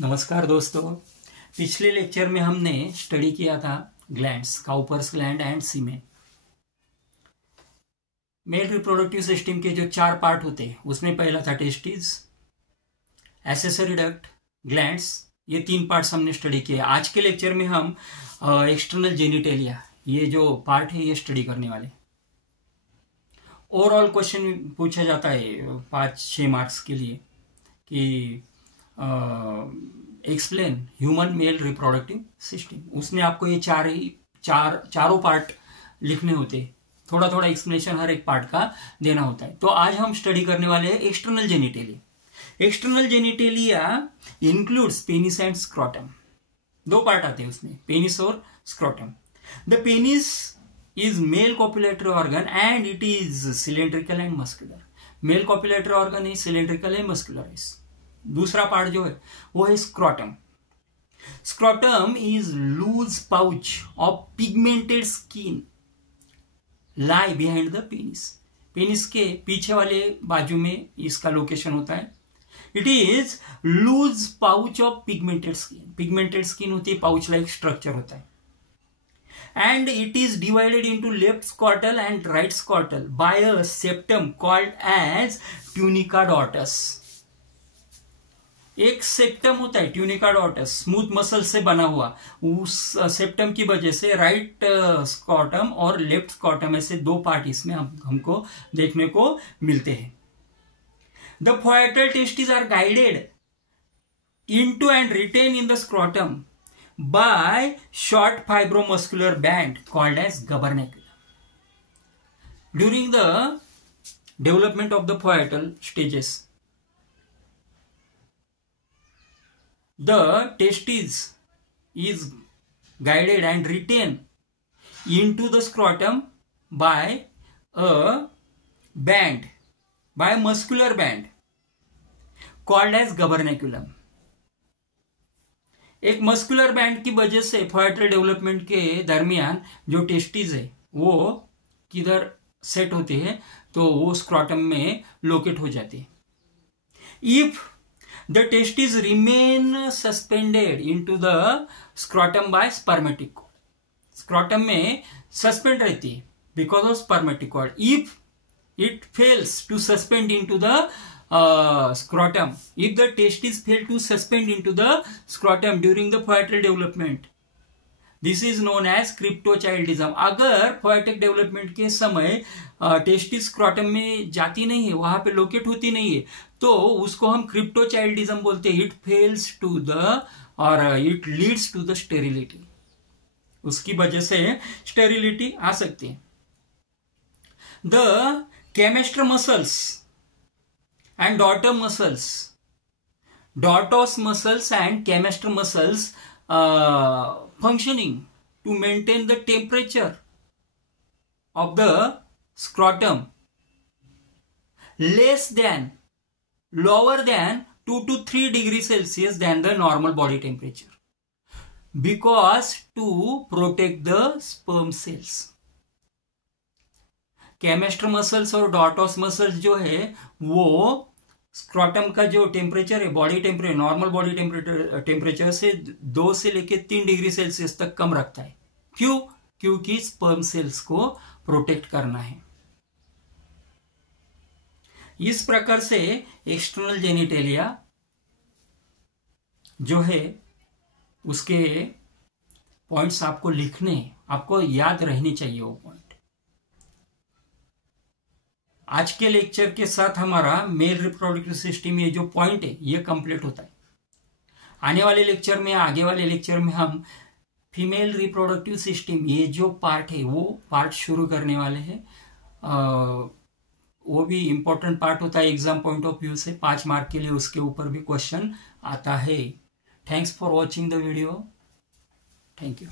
नमस्कार दोस्तों। पिछले लेक्चर में हमने स्टडी किया था glands, Cowper's gland and semen. Male reproductive system के जो 4 पार्ट होते हैं उसमें पहला था टेस्टिस, एक्सेसरी डक्ट, ग्लैंड्स। ये 3 पार्ट्स हमने स्टडी किए। आज के लेक्चर में हम एक्सटर्नल जेनिटेलिया, ये जो पार्ट है ये स्टडी करने वाले। ओवरऑल क्वेश्चन पूछा जाता है 5-6 मार्क्स के लिए कि explain human male reproductive system. उसमें आपको ये चारों पार्ट लिखने होते हैं। थोड़ा थोड़ा एक्सप्लेनेशन हर एक पार्ट का देना होता है। तो आज हम स्टडी करने वाले हैं external genitalia. External genitalia includes penis and scrotum. 2 part आते हैं उसमें, पेनिस और scrotum. The penis is male copulatory organ and it is cylindrical and muscular. Male copulatory organ is cylindrical and muscular. दूसरा part जो है वो है scrotum. Scrotum is loose pouch of pigmented skin lie behind the penis. Penis के पीछे वाले बाजू में इसका लोकेशन होता है। It is loose pouch of pigmented skin. Pigmented skin होती है, पाउच लाइक स्ट्रक्चर होता है। And it is divided into left scrotal and right scrotal by a septum called as tunica dortus. एक सेप्टम होता है tunica डॉर्टस, smooth muscle से बना हुआ। उस सेप्टम की वजह से राइट स्क्रॉटम और लेफ्ट स्क्रॉटम ऐसे 2 पार्ट इसमें हमको देखने को मिलते हैं। The foetal testis are guided into and retain in the scrotum by short fibromuscular band called as gubernaculum. During the development of the poietal stages, the testis is guided and retained into the scrotum by a band, by a muscular band called as gubernaculum. एक muscular band की वजह से पोएटल development के दरमियान जो testis है वो किधर सेट होते हैं, तो वो स्क्रॉटम में लोकेट हो जाते हैं। If the testis remain suspended into the scrotum by spermatic cord, scrotum में सस्पेंड रहती है because of spermatic cord. If it fails to suspend into the scrotum, if the testis fail to suspend into the scrotum during the poietal development, this is known as cryptochildism. अगर poietic development के समय testis scrotum में जाती नहीं है, वहां पे locate होती नहीं है, तो उसको हम क्रिप्टोचाइल्डिज्म बोलते हैं। इट फेल्स टू द और it leads to the sterility. उसकी वजह से स्टेरिलिटी आ सकती है। The cremaster muscles and daughter muscles, dortos muscles and camester muscles functioning to maintain the temperature of the scrotum lower than 2 to 3 degrees Celsius than the normal body temperature, because to protect the sperm cells. Cremaster muscles और dartos muscles जो है वो scrotum का जो temperature है, body temperature, normal body temperature से 2 से लेके 3 डिग्री सेल्सियस तक कम रखता है। क्यों? क्योंकि स्पर्म सेल्स को प्रोटेक्ट करना है। इस प्रकार से एक्सटर्नल जेनिटेलिया जो है उसके पॉइंट्स आपको लिखने, आपको याद रहनी चाहिए वो पॉइंट। आज के लेक्चर के साथ हमारा मेल रिप्रोडक्टिव सिस्टम ये जो पॉइंट है ये कंप्लीट होता है। आने वाले लेक्चर में, आगे वाले लेक्चर में हम फीमेल रिप्रोडक्टिव सिस्टम ये जो पार्ट है वो पार्ट शुरू करने वाले हैं। वो भी इंपॉर्टेंट पार्ट होता है एग्जाम पॉइंट ऑफ व्यू से। 5 मार्क के लिए उसके ऊपर भी क्वेश्चन आता है। Thanks for watching the video. Thank you.